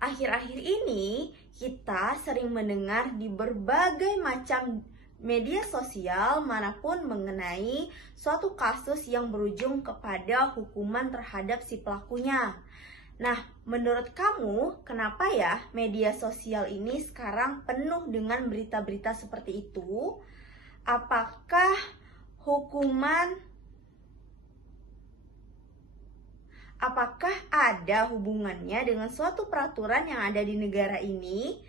Akhir-akhir ini kita sering mendengar di berbagai macam media sosial manapun mengenai suatu kasus yang berujung kepada hukuman terhadap si pelakunya. Nah, menurut kamu, kenapa ya media sosial ini sekarang penuh dengan berita-berita seperti itu? Apakah ada hubungannya dengan suatu peraturan yang ada di negara ini?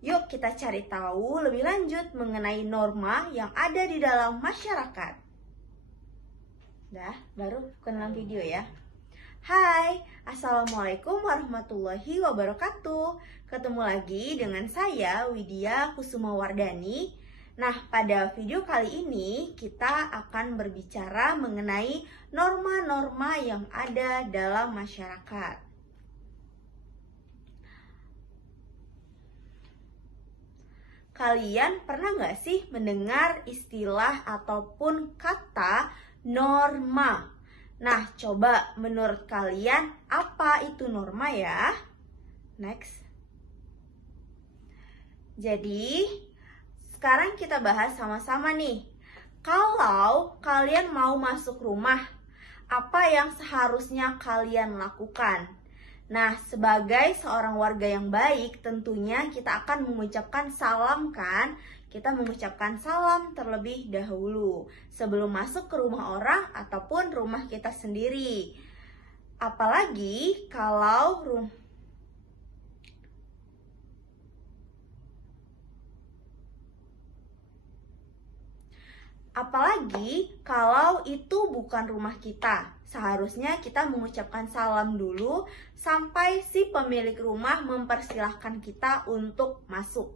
Yuk kita cari tahu lebih lanjut mengenai norma yang ada di dalam masyarakat. Baru kenalan video ya. Hai, Assalamualaikum warahmatullahi wabarakatuh. Ketemu lagi dengan saya, Widya Kusumawardani. Nah, pada video kali ini kita akan berbicara mengenai norma-norma yang ada dalam masyarakat. Kalian pernah nggak sih mendengar istilah ataupun kata norma? Nah, coba menurut kalian apa itu norma ya? Next. Jadi, sekarang kita bahas sama-sama nih. Kalau kalian mau masuk rumah, apa yang seharusnya kalian lakukan? Nah, sebagai seorang warga yang baik, tentunya kita akan mengucapkan salam kan? Kita mengucapkan salam terlebih dahulu sebelum masuk ke rumah orang ataupun rumah kita sendiri. Apalagi kalau itu bukan rumah kita. Seharusnya kita mengucapkan salam dulu sampai si pemilik rumah mempersilahkan kita untuk masuk.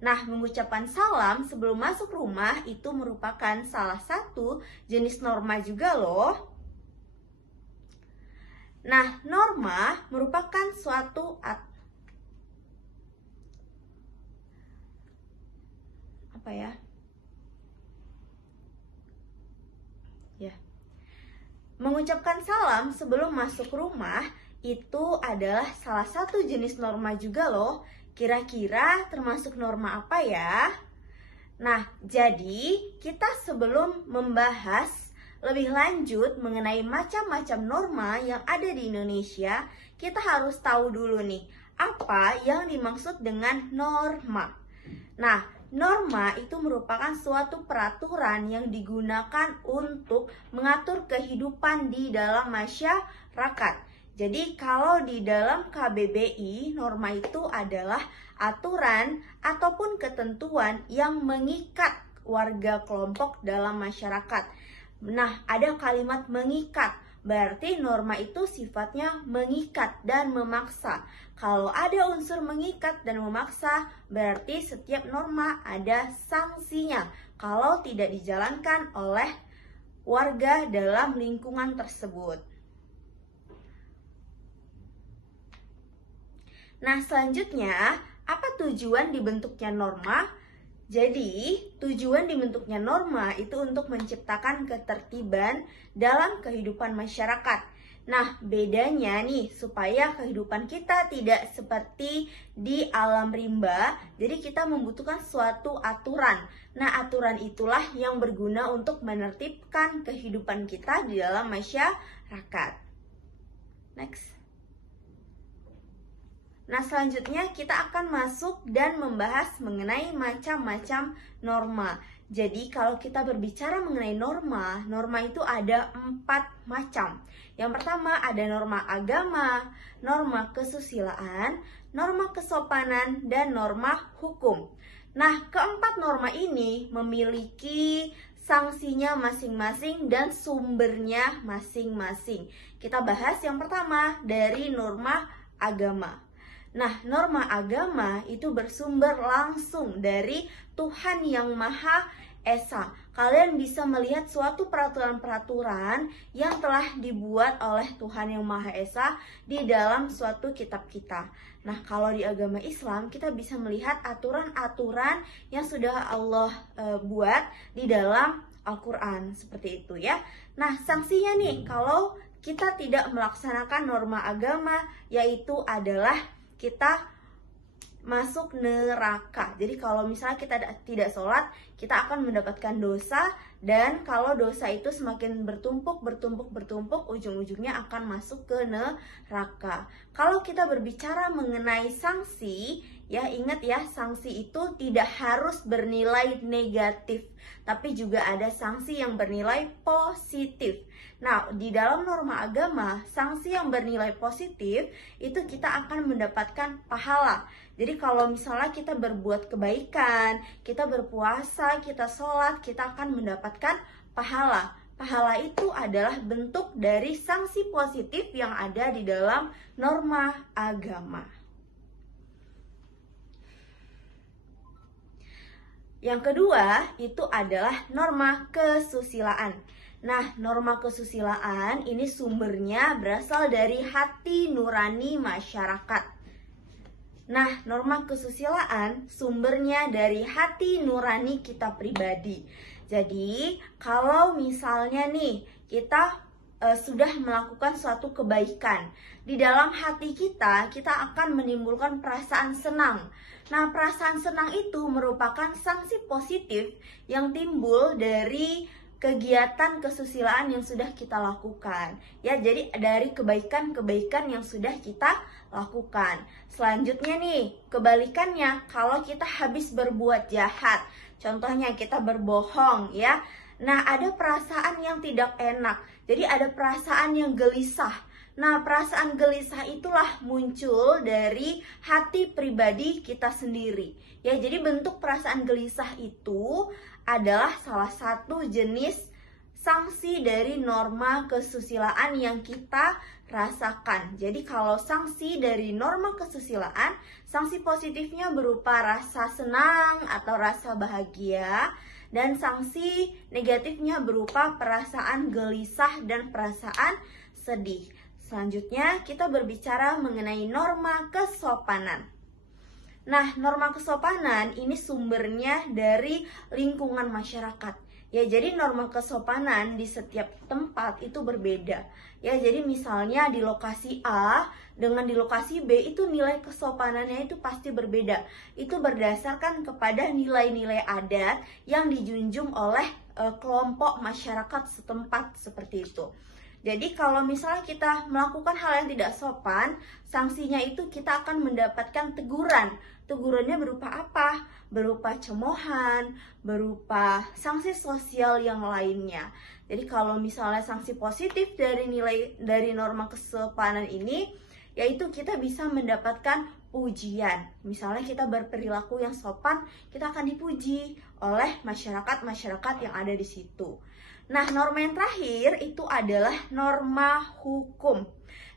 Nah, mengucapkan salam sebelum masuk rumah itu merupakan salah satu jenis norma juga loh. Nah, norma merupakan suatu mengucapkan salam sebelum masuk rumah itu adalah salah satu jenis norma juga loh. Kira-kira termasuk norma apa ya? Nah, jadi kita sebelum membahas lebih lanjut mengenai macam-macam norma yang ada di Indonesia, kita harus tahu dulu nih, apa yang dimaksud dengan norma. Nah, norma itu merupakan suatu peraturan yang digunakan untuk mengatur kehidupan di dalam masyarakat. Jadi kalau di dalam KBBI, norma itu adalah aturan ataupun ketentuan yang mengikat warga kelompok dalam masyarakat. Nah, ada kalimat mengikat, berarti norma itu sifatnya mengikat dan memaksa. Kalau ada unsur mengikat dan memaksa, berarti setiap norma ada sanksinya kalau tidak dijalankan oleh warga dalam lingkungan tersebut. Nah, selanjutnya, apa tujuan dibentuknya norma? Jadi, tujuan dibentuknya norma itu untuk menciptakan ketertiban dalam kehidupan masyarakat. Nah, bedanya nih, supaya kehidupan kita tidak seperti di alam rimba, jadi kita membutuhkan suatu aturan. Nah, aturan itulah yang berguna untuk menertibkan kehidupan kita di dalam masyarakat. Next. Nah, selanjutnya kita akan masuk dan membahas mengenai macam-macam norma. Jadi, kalau kita berbicara mengenai norma, norma itu ada 4 macam. Yang pertama ada norma agama, norma kesusilaan, norma kesopanan, dan norma hukum. Nah, keempat norma ini memiliki sanksinya masing-masing dan sumbernya masing-masing. Kita bahas yang pertama dari norma agama. Nah, norma agama itu bersumber langsung dari Tuhan Yang Maha Esa. Kalian bisa melihat suatu peraturan-peraturan yang telah dibuat oleh Tuhan Yang Maha Esa di dalam suatu kitab kita. Nah, kalau di agama Islam kita bisa melihat aturan-aturan yang sudah Allah buat di dalam Al-Quran, seperti itu ya. Nah, sanksinya nih kalau kita tidak melaksanakan norma agama, yaitu adalah kita masuk neraka. Jadi kalau misalnya kita tidak sholat, kita akan mendapatkan dosa, dan kalau dosa itu semakin bertumpuk, ujung-ujungnya akan masuk ke neraka. Kalau kita berbicara mengenai sanksi, ya ingat ya, sanksi itu tidak harus bernilai negatif, tapi juga ada sanksi yang bernilai positif. Nah, di dalam norma agama, sanksi yang bernilai positif itu kita akan mendapatkan pahala. Jadi kalau misalnya kita berbuat kebaikan, kita berpuasa, kita sholat, kita akan mendapatkan pahala. Pahala itu adalah bentuk dari sanksi positif yang ada di dalam norma agama. Yang kedua itu adalah norma kesusilaan. Nah, norma kesusilaan ini sumbernya berasal dari hati nurani masyarakat. Nah, norma kesusilaan sumbernya dari hati nurani kita pribadi. Jadi, kalau misalnya nih kita sudah melakukan suatu kebaikan, di dalam hati kita akan menimbulkan perasaan senang. Nah, perasaan senang itu merupakan sanksi positif yang timbul dari kegiatan kesusilaan yang sudah kita lakukan. Ya, jadi dari kebaikan-kebaikan yang sudah kita lakukan. Selanjutnya nih, kebalikannya, kalau kita habis berbuat jahat, contohnya kita berbohong ya. Nah, ada perasaan yang tidak enak. Jadi ada perasaan yang gelisah. Nah, perasaan gelisah itulah muncul dari hati pribadi kita sendiri. Ya, jadi bentuk perasaan gelisah itu adalah salah satu jenis sanksi dari norma kesusilaan yang kita rasakan. Jadi kalau sanksi dari norma kesusilaan, sanksi positifnya berupa rasa senang atau rasa bahagia, dan sanksi negatifnya berupa perasaan gelisah dan perasaan sedih. Selanjutnya kita berbicara mengenai norma kesopanan. Nah, norma kesopanan ini sumbernya dari lingkungan masyarakat. Ya, jadi norma kesopanan di setiap tempat itu berbeda. Ya, jadi misalnya di lokasi A dengan di lokasi B itu nilai kesopanannya itu pasti berbeda. Itu berdasarkan kepada nilai-nilai adat yang dijunjung oleh kelompok masyarakat setempat seperti itu. Jadi kalau misalnya kita melakukan hal yang tidak sopan, sanksinya itu kita akan mendapatkan teguran. Tegurannya berupa apa? Berupa cemoohan, berupa sanksi sosial yang lainnya. Jadi kalau misalnya sanksi positif dari norma kesopanan ini, yaitu kita bisa mendapatkan pujian. Misalnya kita berperilaku yang sopan, kita akan dipuji oleh masyarakat yang ada di situ. Nah, norma yang terakhir itu adalah norma hukum.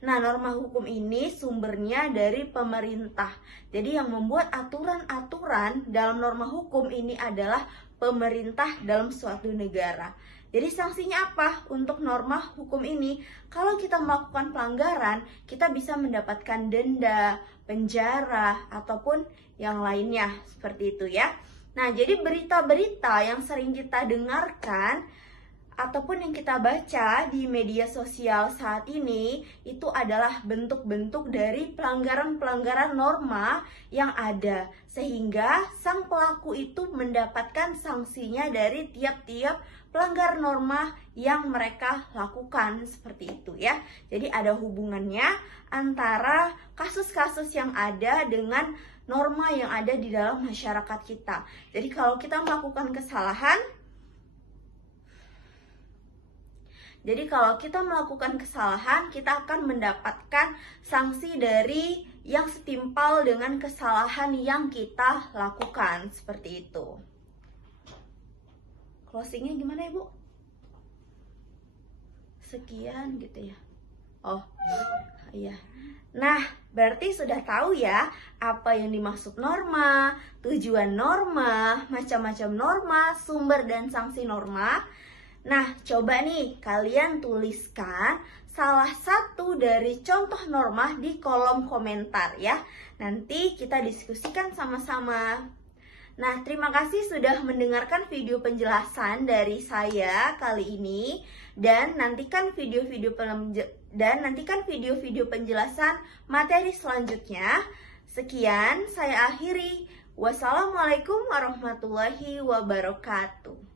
Nah, norma hukum ini sumbernya dari pemerintah. Jadi yang membuat aturan-aturan dalam norma hukum ini adalah pemerintah dalam suatu negara. Jadi sanksinya apa untuk norma hukum ini? Kalau kita melakukan pelanggaran, kita bisa mendapatkan denda, penjara, ataupun yang lainnya seperti itu ya. Nah, jadi berita-berita yang sering kita dengarkan ataupun yang kita baca di media sosial saat ini itu adalah bentuk-bentuk dari pelanggaran-pelanggaran norma yang ada, sehingga sang pelaku itu mendapatkan sanksinya dari tiap-tiap pelanggar norma yang mereka lakukan seperti itu ya. Jadi ada hubungannya antara kasus-kasus yang ada dengan norma yang ada di dalam masyarakat kita. Jadi kalau kita melakukan kesalahan, kita akan mendapatkan sanksi dari yang setimpal dengan kesalahan yang kita lakukan, seperti itu. Closingnya gimana ya, Bu? Sekian gitu ya. Oh, iya. Nah, berarti sudah tahu ya apa yang dimaksud norma, tujuan norma, macam-macam norma, sumber dan sanksi norma. Nah, coba nih kalian tuliskan salah satu dari contoh norma di kolom komentar ya. Nanti kita diskusikan sama-sama. Nah, terima kasih sudah mendengarkan video penjelasan dari saya kali ini, dan nantikan video-video penjelasan materi selanjutnya. Sekian, saya akhiri. Wassalamualaikum warahmatullahi wabarakatuh.